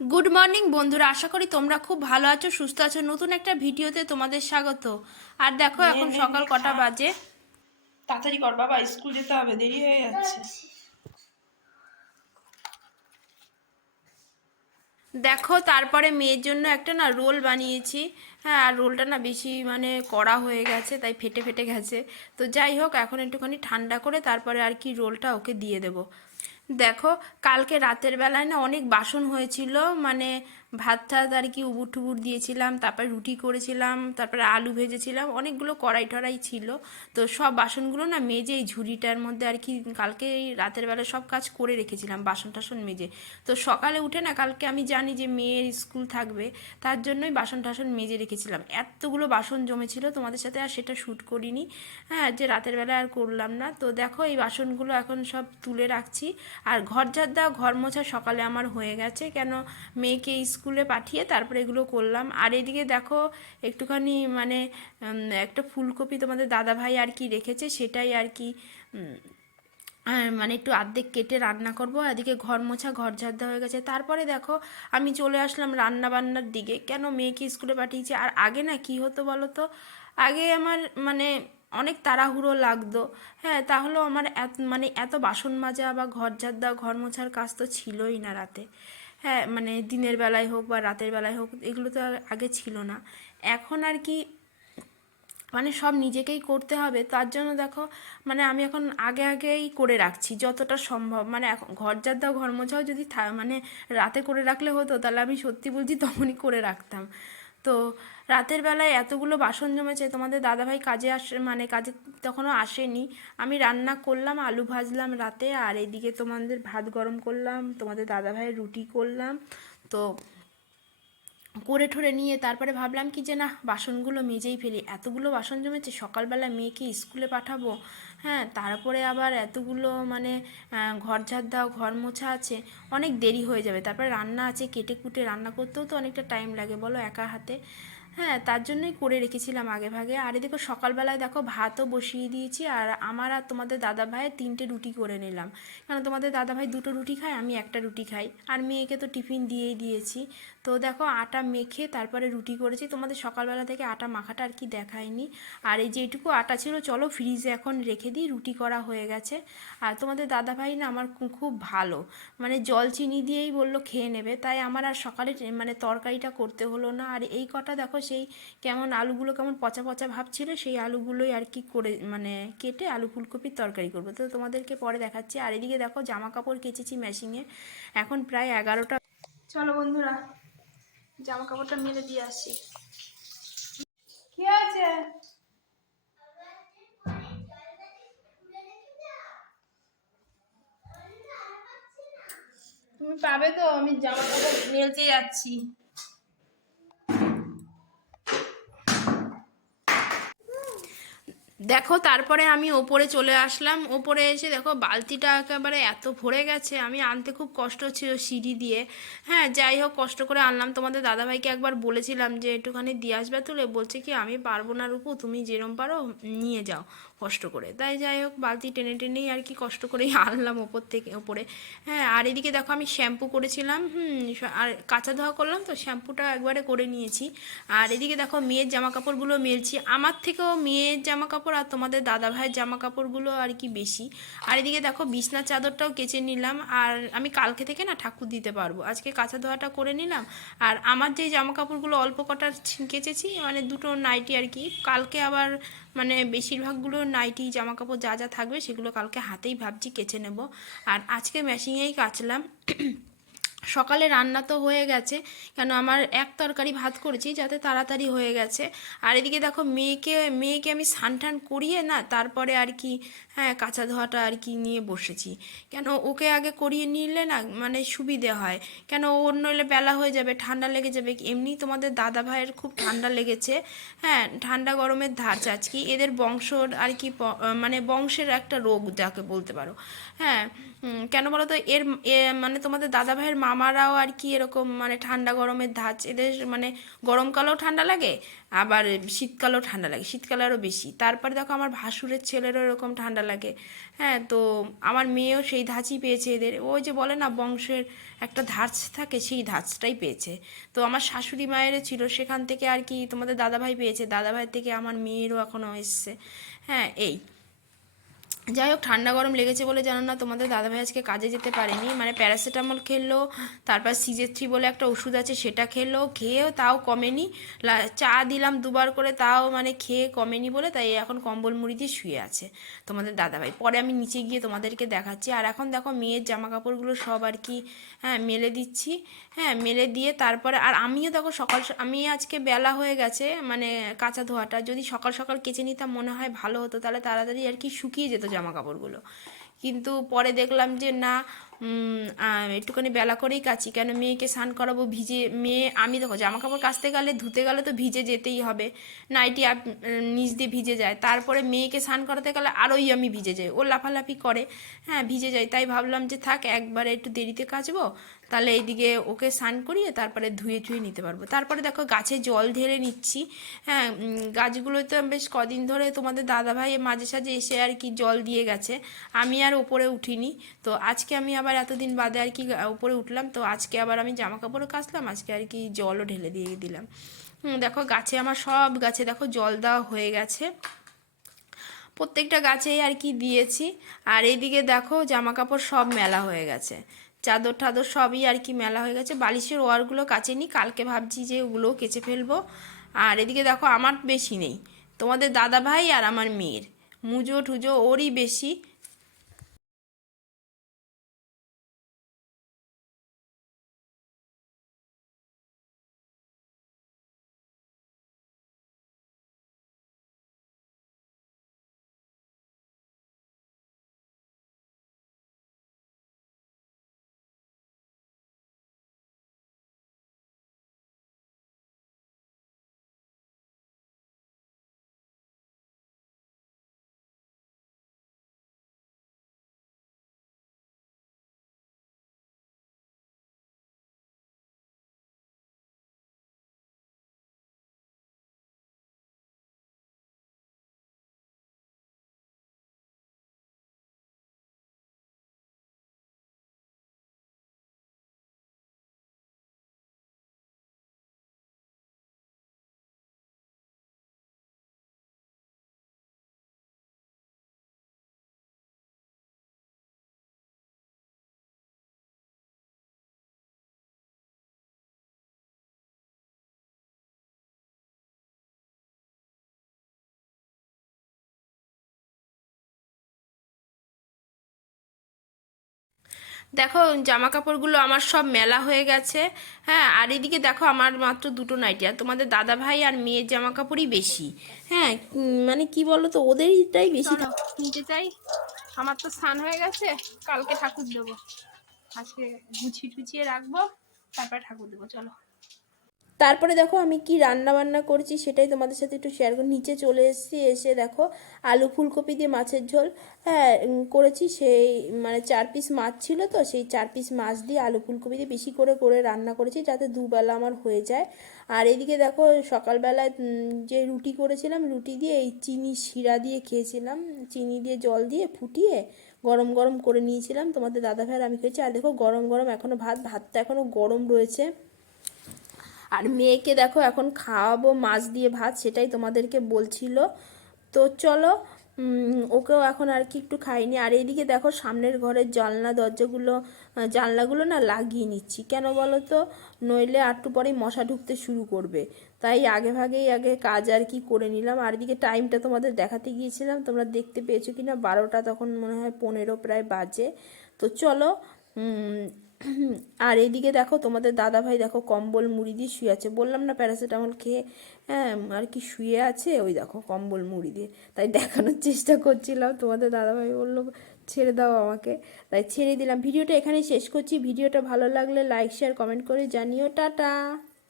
Good morning বন্ধুরা, আশা করি তোমরা খুব ভালো আছো, সুস্থ আছো। নতুন একটা ভিডিওতে তোমাদের স্বাগত। আর দেখো নে এখন নে সকাল নে কটা খা, বাজে। তাড়াতাড়ি কর বাবা, স্কুল যেতে হবে, দেরি হয়ে যাচ্ছে। দেখো তারপরে মেয়ের জন্য একটা না রোল বানিয়েছি। হ্যাঁ, আর রোলটা না বেশি কড়া হয়ে গেছে, তাই ফেটে ফেটে গেছে। তো যাই হোক, এখন একটুখানি ঠান্ডা করে তারপরে আর কি রোলটা ওকে দিয়ে দেবো। দেখো, কালকে রাতের বেলায় না অনেক বাসন হয়েছিল, মানে ভাত টাত আর কি উবুর টুবুর দিয়েছিলাম, তারপরে রুটি করেছিলাম, তারপরে আলু ভেজেছিলাম, অনেকগুলো কড়াই টড়াই ছিল। তো সব বাসনগুলো না মেজে এই ঝুড়িটার মধ্যে আর কি কালকে এই রাতের বেলায় সব কাজ করে রেখেছিলাম, বাসন টাসন মেজে। তো সকালে উঠে না কালকে আমি জানি যে মেয়ের স্কুল থাকবে, তার জন্যই বাসন টাসন মেজে রেখেছিলাম। এতগুলো বাসন জমেছিল, তোমাদের সাথে আর সেটা শ্যুট করিনি। হ্যাঁ, যে রাতের বেলায় আর করলাম না। তো দেখো এই বাসনগুলো এখন সব তুলে রাখছি। আর ঘর ঝাড় দেওয়া, ঘর মোছা সকালে আমার হয়ে গেছে, কেন মেয়েকে স্কুলে পাঠিয়ে তারপরে এগুলো করলাম। আর এদিকে দেখো একটুখানি একটা ফুলকপি তোমাদের দাদাভাই আর কি রেখেছে, সেটাই আর কি একটু আর্ধেক কেটে রান্না করব। এদিকে ঘর মোছা, ঘর ঝাড় দেওয়া হয়ে গেছে। তারপরে দেখো আমি চলে আসলাম রান্না বান্নার দিকে, কেন মেয়েকে স্কুলে পাঠিয়েছি। আর আগে না কি হতো বলো তো, আগে আমার মানে অনেক তাড়াহুড়ো লাগতো। হ্যাঁ, তাহলেও আমার এত বাসন মাজা বা ঘর ঝাড় দেওয়া, ঘর মোছার কাজ তো ছিলই না রাতে। হ্যাঁ, দিনের বেলায় হোক বা রাতের বেলায় হোক, এগুলো তো আগে ছিল না। এখন আর কি সব নিজেকেই করতে হবে, তার জন্য দেখো আমি এখন আগে আগেই করে রাখছি যতটা সম্ভব। এখন ঘর ঝাড় দাও, ঘর মোছাও যদি রাতে করে রাখলে হতো, তাহলে আমি সত্যি বলছি তখনই করে রাখতাম। তো রাতের বেলায় এতগুলো বাসন জমেছে, তোমাদের দাদাভাই কাজে কাজে তখনও আসেনি। আমি রান্না করলাম, আলু ভাজলাম রাতে, আর এদিকে তোমাদের ভাত গরম করলাম, তোমাদের দাদাভাইয়ের রুটি করলাম। তো করে ঠরে নিয়ে তারপরে ভাবলাম কি যে না, বাসনগুলো মেজেই ফেলি, এতগুলো বাসন জমেছে, সকালবেলা মেয়েকে স্কুলে পাঠাবো। হ্যাঁ, তারপরে আবার এতগুলো ঘর ঝাড় দাও, ঘর মোছা আছে, অনেক দেরি হয়ে যাবে। তারপরে রান্না আছে, কেটে কুটে রান্না করতেও তো অনেকটা টাইম লাগে বলো একা হাতে। হ্যাঁ, তার জন্যই করে রেখেছিলাম আগে ভাগে। আর এদিকে সকালবেলায় দেখো ভাতও বসিয়ে দিয়েছি, আর আমার আর তোমাদের দাদা ভাইয়ের 3টে রুটি করে নিলাম। কারণ তোমাদের দাদা ভাই 2টো রুটি খায়, আমি একটা রুটি খাই, আর মেয়েকে তো টিফিন দিয়েই দিয়েছি। তো দেখো আটা মেখে তারপরে রুটি করেছি, তোমাদের সকালবেলা থেকে আটা মাখাটা আর কি দেখায়নি। আর এই যেটুকু আটা ছিল, চলো ফ্রিজে এখন রেখে দিই, রুটি করা হয়ে গেছে। আর তোমাদের দাদাভাই না আমার খুব ভালো, জল চিনি দিয়েই বললো খেয়ে নেবে, তাই আমার আর সকালে তরকারিটা করতে হলো না। আর এই কটা দেখো সেই কেমন আলুগুলো কেমন পচা পচা ভাব ছিল, সেই আলুগুলোই আর কি করে কেটে আলু ফুলকপির তরকারি করবো। তো তোমাদেরকে পরে দেখাচ্ছি। আর এদিকে দেখো জামা কাপড় কেচেছি মেশিনে, এখন প্রায় 11টা। চলো বন্ধুরা, জামা কাপড়টা মেলে দিয়ে আসি। কি আছে? তুমি পাবে তো, আমি জামা কাপড় মেলতে যাচ্ছি। দেখো তারপরে আমি ওপরে চলে আসলাম, ওপরে এসে দেখো বালতিটা একেবারে এত ভরে গেছে, আমি আনতে খুব কষ্ট ছিল সিঁড়ি দিয়ে। হ্যাঁ, যাই হোক কষ্ট করে আনলাম। তোমাদের দাদাভাইকে একবার বলেছিলাম যে একটুখানি দিয়ে আসবে তুলে, বলছে কি আমি পারবো না রূপু, তুমি যেরম পারো নিয়ে যাও কষ্ট করে। তাই যাই হোক বালতি টেনে টেনেই আর কি কষ্ট করেই আনলাম ওপর থেকে ওপরে। হ্যাঁ, আর এদিকে দেখো আমি শ্যাম্পু করেছিলাম, আর কাঁচা ধোয়া করলাম, তো শ্যাম্পুটা একবারে করে নিয়েছি। আর এদিকে দেখো মেয়ের জামা কাপড়গুলো মেলছি, আমার থেকেও মেয়ের জামা কাপড় আর তোমাদের দাদা ভাইয়ের জামা কাপড়গুলো আর কি বেশি। আর এদিকে দেখো বিছনার চাদরটাও কেচে নিলাম, আর আমি কালকে থেকে না ঠাকুর দিতে পারবো, আজকে কাঁচা ধোয়াটা করে নিলাম। আর আমার যে জামা কাপড়গুলো অল্প কটা কেচেছি, 2টো নাইটি আর কি, কালকে আবার বেশিরভাগগুলো নাইটি জামা কাপড় যা যা থাকবে সেগুলো কালকে হাতেই ভাবছি কেচে নেব। আর আজকে মেশিনেই কাচলাম। সকালে রান্না তো হয়ে গেছে, কেন আমার এক তরকারি ভাত করেছি যাতে তাড়াতাড়ি হয়ে গেছে। আর এদিকে দেখো মেয়েকে মেয়েকে আমি স্নান টান করিয়ে না তারপরে আর কি, হ্যাঁ, কাঁচা ধোয়াটা আর কি নিয়ে বসেছি। কেন ওকে আগে করিয়ে নিলে না সুবিধে হয়, কেন ওর নইলে বেলা হয়ে যাবে, ঠান্ডা লেগে যাবে। এমনি তোমাদের দাদা ভাইয়ের খুব ঠান্ডা লেগেছে। হ্যাঁ, ঠান্ডা গরমের ধাঁচ আজকে এদের বংশর আর কি, বংশের একটা রোগ যাকে বলতে পারো। হ্যাঁ, কেন বলো তো, তোমাদের দাদা ভাইয়ের মামারাও আর কি এরকম, ঠান্ডা গরমের ধাঁচ এদের, গরমকালেও ঠান্ডা লাগে, আবার শীতকালেও ঠান্ডা লাগে, শীতকালে আরও বেশি। তারপরে দেখো আমার ভাসুরের ছেলেরও এরকম ঠান্ডা লাগে। হ্যাঁ, তো আমার মেয়েও সেই ধাঁচই পেয়েছে এদের, ওই যে বলে না বংশের একটা ধাঁচ থাকে, সেই ধাঁচটাই পেয়েছে। তো আমার শাশুড়ি মায়েরও ছিল, সেখান থেকে আর কি তোমাদের দাদাভাই পেয়েছে, দাদাভাই থেকে আমার মেয়েরও এখনও এসছে। হ্যাঁ, এই যাই হোক, ঠান্ডা গরম লেগেছে বলে জানো না তোমাদের দাদাভাই আজকে কাজে যেতে পারেনি, মানে প্যারাসিটামল খেলো, তারপর সিজেথ্রি বলে একটা ওষুধ আছে সেটা খেলো, খেয়েও তাও কমেনি। চা দিলাম দুবার করে, তাও মানে খেয়ে কমেনি বলে তাই এখন কম্বল মুড়ি দিয়ে শুয়ে আছে তোমাদের দাদাভাই। পরে আমি নিচে গিয়ে তোমাদেরকে দেখাচ্ছি। আর এখন দেখো মেয়ের জামা কাপড়গুলো সব আর কি হ্যাঁ মেলে দিচ্ছি। হ্যাঁ, মেলে দিয়ে তারপরে আর আমিও দেখো আমি আজকে বেলা হয়ে গেছে, মানে কাঁচা ধোয়াটা যদি সকাল সকাল কেচে নিতাম মনে হয় ভালো হতো, তাহলে তাড়াতাড়ি আর কি শুকিয়ে যেত জামা কাপড়গুলো। কিন্তু পরে দেখলাম যে না, একটুখানি বেলা করেই কাচি, কেন মেয়েকে স্নান করাবো ভিজে। মেয়ে আমি দেখো জামা কাপড় কাচতে গেলে ধুতে গেলে তো ভিজে যেতেই হবে, নাইটি নিচ দিয়ে ভিজে যায়, তারপরে মেয়েকে স্নান করাতে গেলে আরোই আমি ভিজে যাই, ও লাফালাফি করে, হ্যাঁ ভিজে যাই। তাই ভাবলাম যে থাক একবারে একটু দেরিতে কাচবো, তাহলে এইদিকে ওকে স্নান করিয়ে তারপরে ধুয়ে ধুয়ে নিতে পারবো। তারপরে দেখো গাছে জল ঢেলে নিচ্ছি। হ্যাঁ, গাছগুলোতে বেশ কদিন ধরে তোমাদের দাদাভাই মাঝে সাঝে এসে আর কি জল দিয়ে গেছে, আমি আর ওপরে উঠিনি। তো আজকে আমি আবার এতদিন বাদে আর কি উপরে উঠলাম, তো আজকে আবার আমি জামা কাপড়ও কাচলাম, আজকে আর কি জলও ঢেলে দিয়ে দিলাম। দেখো গাছে আমার সব গাছে দেখো জল দেওয়া হয়ে গেছে, প্রত্যেকটা গাছেই আর কি দিয়েছি। আর এইদিকে দেখো জামা কাপড় সব মেলা হয়ে গেছে, চাদর টাদর সবই আর কি মেলা হয়ে গেছে, বালিশের ওয়ারগুলো কাচেনি, কালকে ভাবছি যে ওগুলোও কেচে ফেলবো। আর এদিকে দেখো আমার বেশি নেই, তোমাদের দাদা ভাই আর আমার মেয়ের মুজো টুজো ওরই বেশি। দেখো জামা কাপড়গুলো আমার সব মেলা হয়ে গেছে। হ্যাঁ, আর এদিকে দেখো আমার মাত্র দুটো নাইটি, আর তোমাদের দাদা ভাই আর মেয়ের জামা কাপড়ই বেশি। হ্যাঁ, মানে কি বলো তো ওদেরটাই বেশি নিতে চাই। আমার তো স্নান হয়ে গেছে, কালকে ঠাকুর দেবো, আজকে গুছিয়ে টুছিয়ে রাখবো, তারপরে ঠাকুর দেবো। চলো। তারপরে দেখো আমি কি রান্না বান্না করছি সেটাই তোমাদের সাথে একটু শেয়ার করি। নিচে চলে এসেছি, এসে দেখো আলু ফুলকপি দিয়ে মাছের ঝোল হ্যাঁ করেছি। সেই মানে 4 পিস মাছ ছিল, তো সেই 4 পিস মাছ দিয়ে আলু ফুলকপি দিয়ে বেশি করে করে রান্না করেছি, যাতে দুবেলা আমার হয়ে যায়। আর এদিকে দেখো সকালবেলায় যে রুটি করেছিলাম, রুটি দিয়ে এই চিনি শিরা দিয়ে খেয়েছিলাম, চিনি দিয়ে জল দিয়ে ফুটিয়ে গরম গরম করে নিয়েছিলাম, তোমাদের দাদাভাই আর আমি খেয়েছি। আর দেখো গরম গরম এখনও ভাতটা এখনও গরম রয়েছে। আর মেয়েকে দেখো এখন খাওয়াবো মাছ দিয়ে ভাত, সেটাই তোমাদেরকে বলছিল। তো চলো, ওকেও এখন আর কি একটু খাইনি। আর এইদিকে দেখো সামনের ঘরের জানলাগুলো না লাগিয়ে নিচ্ছি, কেন বলো তো, নইলে একটু পরেই মশা ঢুকতে শুরু করবে, তাই আগে কাজ আর কি করে নিলাম। আর এদিকে টাইমটা তোমাদের দেখাতে গিয়েছিলাম, তোমরা দেখতে পেয়েছো কি না, 12টা তখন মনে হয় 15 প্রায় বাজে। তো চলো, আর এইদিকে দেখো তোমাদের দাদাভাই দেখো কম্বল মুড়ি দিয়ে শুয়ে আছে, বললাম না প্যারাসিটামল খেয়ে হ্যাঁ আর কি শুয়ে আছে, ওই দেখো কম্বল মুড়ি দিয়ে। তাই দেখানোর চেষ্টা করছিলাম, তোমাদের দাদাভাই বললো ছেড়ে দাও আমাকে, তাই ছেড়ে দিলাম। ভিডিওটা এখানেই শেষ করছি। ভিডিওটা ভালো লাগলে লাইক শেয়ার কমেন্ট করে জানিও। টাটা।